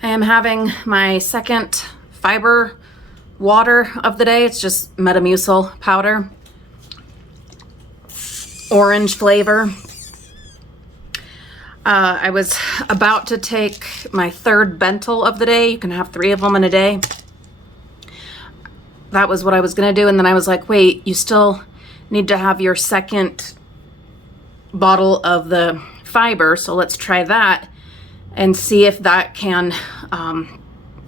I am having my second fiber water of the day. It's just Metamucil powder, orange flavor. I was about to take my third Bentyl of the day. You can have 3 of them in a day. That was what I was gonna do, and then I was like, wait, you still need to have your second bottle of the fiber, so let's try that and see if that can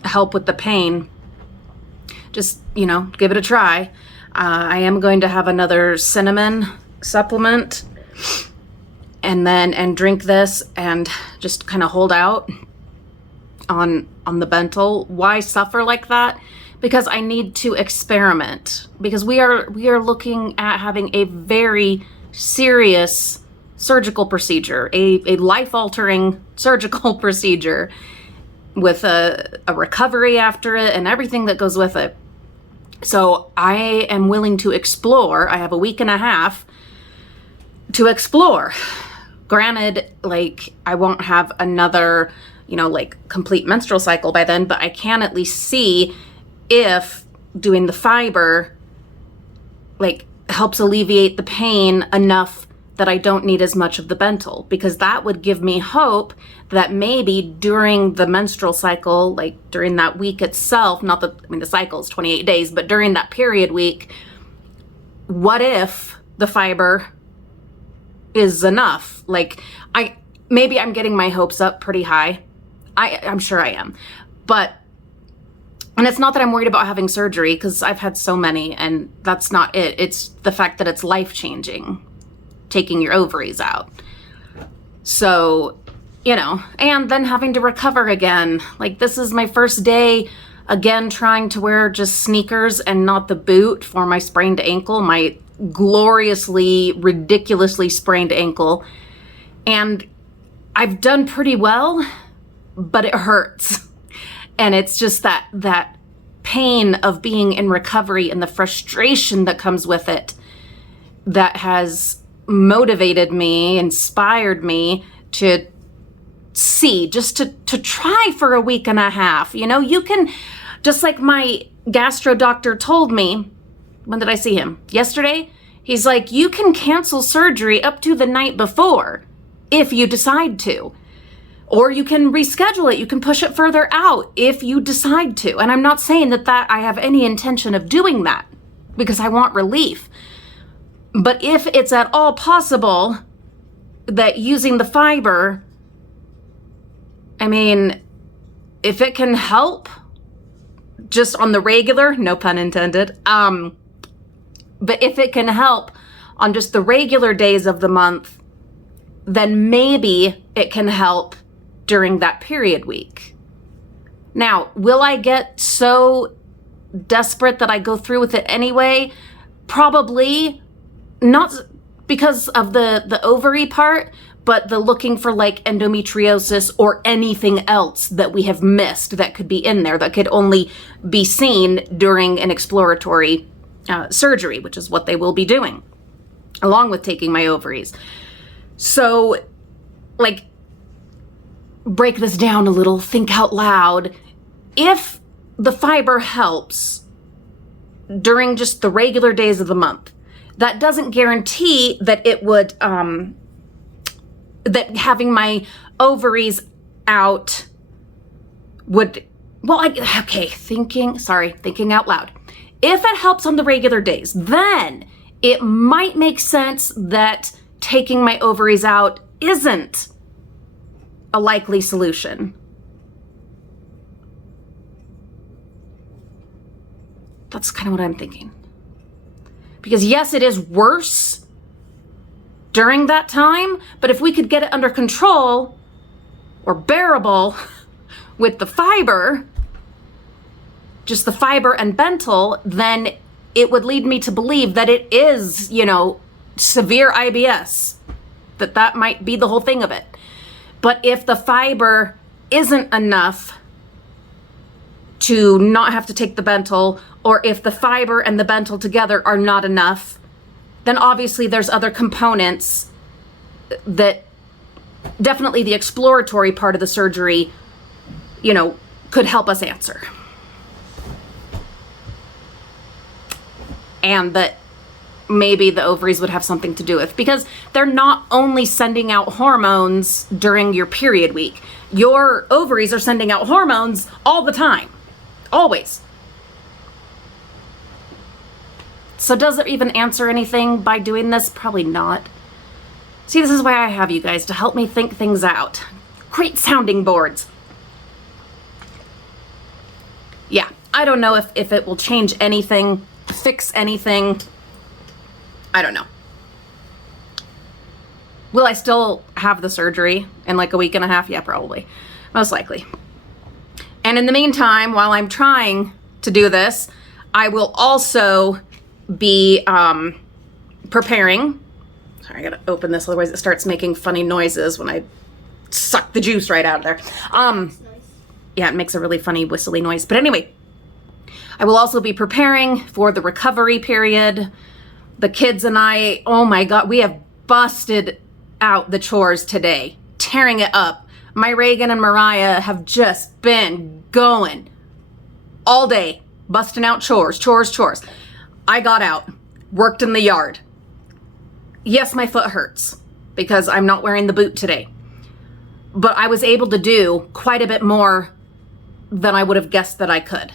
help with the pain. Just, give it a try. I am going to have another cinnamon supplement and drink this and just kind of hold out on the Bentyl. Why suffer like that? Because I need to experiment, because we are looking at having a very serious surgical procedure, a life-altering surgical procedure with a recovery after it and everything that goes with it. So I am willing to explore. I have a week and a half to explore. Granted, I won't have another, complete menstrual cycle by then, but I can at least see if doing the fiber, helps alleviate the pain enough that I don't need as much of the Bentyl, because that would give me hope that maybe during the menstrual cycle, during that week itself, the cycle is 28 days, but during that period week, what if the fiber is enough? Maybe I'm getting my hopes up pretty high. I'm sure I am. And it's not that I'm worried about having surgery, because I've had so many, and that's not it. It's the fact that it's life-changing, taking your ovaries out. So, and then having to recover again. This is my first day again trying to wear just sneakers and not the boot for my sprained ankle, my gloriously, ridiculously sprained ankle. And I've done pretty well, but it hurts. And it's just that pain of being in recovery and the frustration that comes with it that has motivated me, inspired me to try for a week and a half. You can, just like my gastro doctor told me, when did I see him? Yesterday? He's like, you can cancel surgery up to the night before if you decide to. Or you can reschedule it. You can push it further out if you decide to. And I'm not saying that I have any intention of doing that, because I want relief. But if it's at all possible that using the fiber, if it can help just on the regular, no pun intended, but if it can help on just the regular days of the month, then maybe it can help during that period week. Now, will I get so desperate that I go through with it anyway? Probably not, because of the ovary part, but the looking for endometriosis or anything else that we have missed that could be in there, that could only be seen during an exploratory surgery, which is what they will be doing, along with taking my ovaries. So, break this down a little, think out loud. If the fiber helps during just the regular days of the month, that doesn't guarantee that it would, that having my ovaries out would, thinking out loud. If it helps on the regular days, then it might make sense that taking my ovaries out isn't a likely solution. That's kind of what I'm thinking. Because yes, it is worse during that time, but if we could get it under control or bearable with the fiber, just the fiber and Bentyl, then it would lead me to believe that it is, severe IBS, that might be the whole thing of it. But if the fiber isn't enough to not have to take the Bentyl, or if the fiber and the Bentyl together are not enough, then obviously there's other components that definitely the exploratory part of the surgery could help us answer. And that maybe the ovaries would have something to do with, because they're not only sending out hormones during your period week. Your ovaries are sending out hormones all the time, always. So does it even answer anything by doing this? Probably not. See, this is why I have you guys, to help me think things out. Great sounding boards. Yeah, I don't know if it will change anything, fix anything. I don't know. Will I still have the surgery in like a week and a half? Yeah, probably. Most likely. And in the meantime, while I'm trying to do this, I will also be preparing. Sorry, I gotta open this, otherwise it starts making funny noises when I suck the juice right out of there. Yeah, it makes a really funny whistly noise. But anyway, I will also be preparing for the recovery period. The kids and I, oh my God, we have busted out the chores today, tearing it up. My Reagan and Mariah have just been going all day, busting out chores. I got out, worked in the yard. Yes, my foot hurts because I'm not wearing the boot today, but I was able to do quite a bit more than I would have guessed that I could,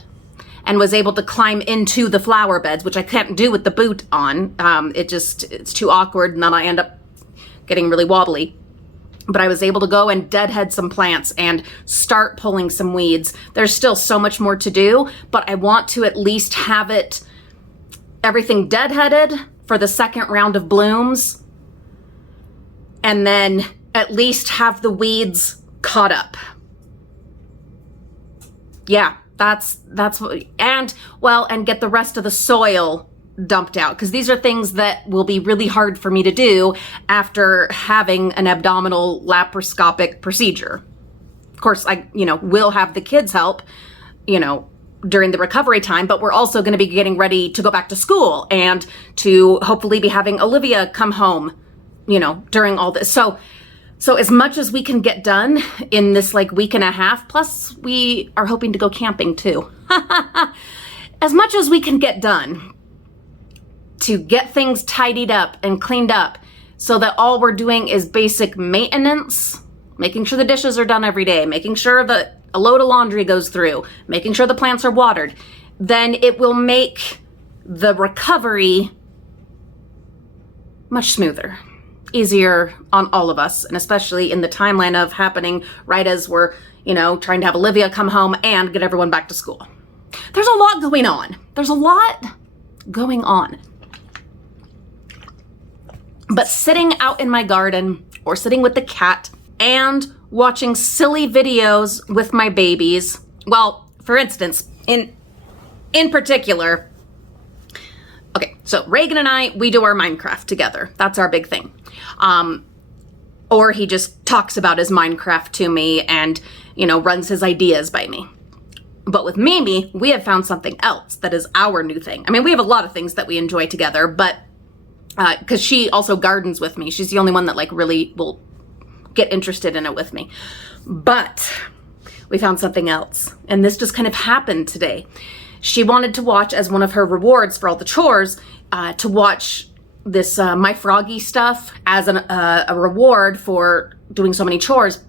and was able to climb into the flower beds, which I can't do with the boot on. It's too awkward, and then I end up getting really wobbly. But I was able to go and deadhead some plants and start pulling some weeds. There's still so much more to do, but I want to at least have everything deadheaded for the second round of blooms, and then at least have the weeds caught up. Yeah, that's what, and get the rest of the soil dumped out, because these are things that will be really hard for me to do after having an abdominal laparoscopic procedure. Of course, I will have the kids help, during the recovery time, but we're also going to be getting ready to go back to school and to hopefully be having Olivia come home, during all this. So as much as we can get done in this week and a half, plus we are hoping to go camping too. As much as we can get done to get things tidied up and cleaned up so that all we're doing is basic maintenance, making sure the dishes are done every day, making sure that a load of laundry goes through, making sure the plants are watered, then it will make the recovery much smoother, easier on all of us, and especially in the timeline of happening right as we're, trying to have Olivia come home and get everyone back to school. There's a lot going on. But sitting out in my garden or sitting with the cat and watching silly videos with my babies, well, for instance, in particular, okay, so Reagan and I, we do our Minecraft together. That's our big thing. Or he just talks about his Minecraft to me and, runs his ideas by me. But with Mimi, we have found something else that is our new thing. I mean, we have a lot of things that we enjoy together, but because she also gardens with me. She's the only one that really will get interested in it with me. But we found something else, and this just kind of happened today. She wanted to watch, as one of her rewards for all the chores, to watch this My Froggy stuff as a reward for doing so many chores.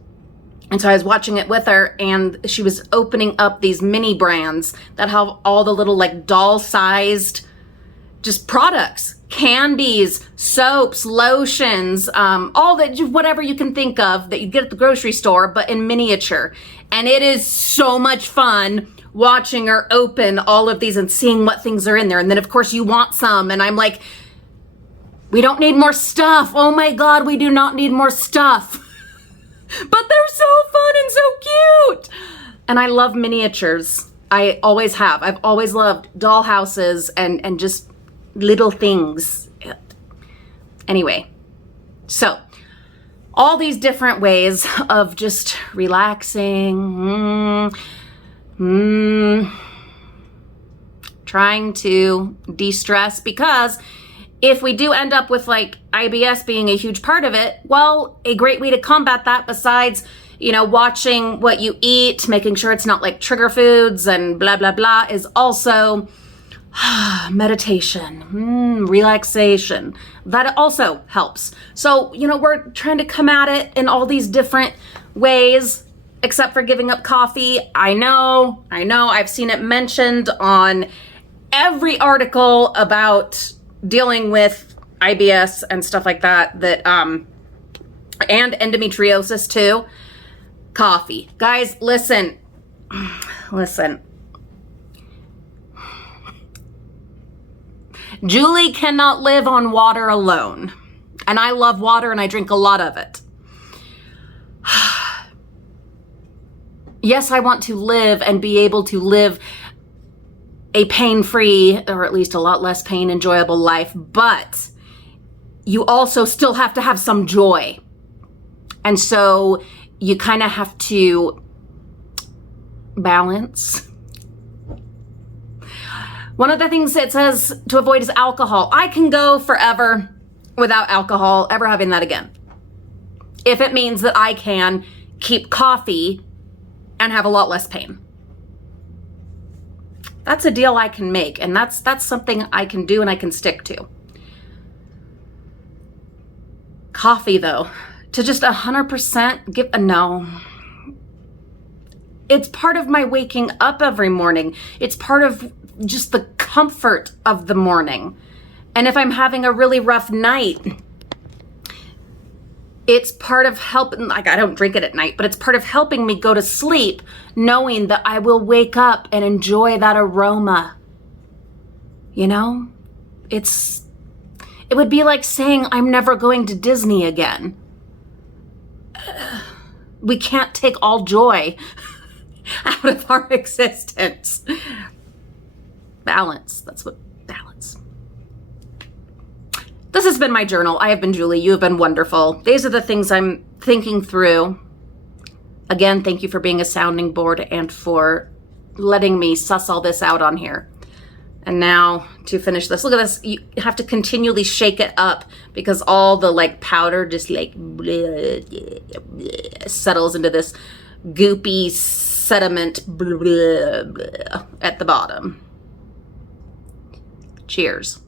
And so I was watching it with her, and she was opening up these mini brands that have all the little doll-sized just products. Candies, soaps, lotions, all that, whatever you can think of that you get at the grocery store, but in miniature. And it is so much fun watching her open all of these and seeing what things are in there. And then of course you want some, and I'm like, we don't need more stuff. Oh my God, we do not need more stuff. But they're so fun and so cute. And I love miniatures. I always have. I've always loved doll houses and just little things. Anyway, so all these different ways of just relaxing, trying to de-stress, because if we do end up with IBS being a huge part of it, well, a great way to combat that, besides watching what you eat, making sure it's not like trigger foods and blah, blah, blah is also meditation, relaxation. That also helps. So, we're trying to come at it in all these different ways, except for giving up coffee. I know. I've seen it mentioned on every article about dealing with IBS and stuff like that, and endometriosis too. Coffee. Guys, listen. Julie cannot live on water alone. And I love water and I drink a lot of it. Yes, I want to live and be able to live a pain-free, or at least a lot less pain, enjoyable life, but you also still have to have some joy. And so you kind of have to balance. One of the things it says to avoid is alcohol. I can go forever without alcohol, ever having that again. If it means that I can keep coffee and have a lot less pain. That's a deal I can make, and that's something I can do and I can stick to. Coffee, though, to just 100% give a no. It's part of my waking up every morning. It's part of just the comfort of the morning. And if I'm having a really rough night, it's part of helping, I don't drink it at night, but it's part of helping me go to sleep, knowing that I will wake up and enjoy that aroma. It would be like saying I'm never going to Disney again. We can't take all joy out of our existence. Balance. That's what balance. This has been my journal. I have been Julie. You have been wonderful. These are the things I'm thinking through. Again, thank you for being a sounding board and for letting me suss all this out on here. And now to finish this, look at this. You have to continually shake it up because all the powder just settles into this goopy sediment at the bottom. Cheers.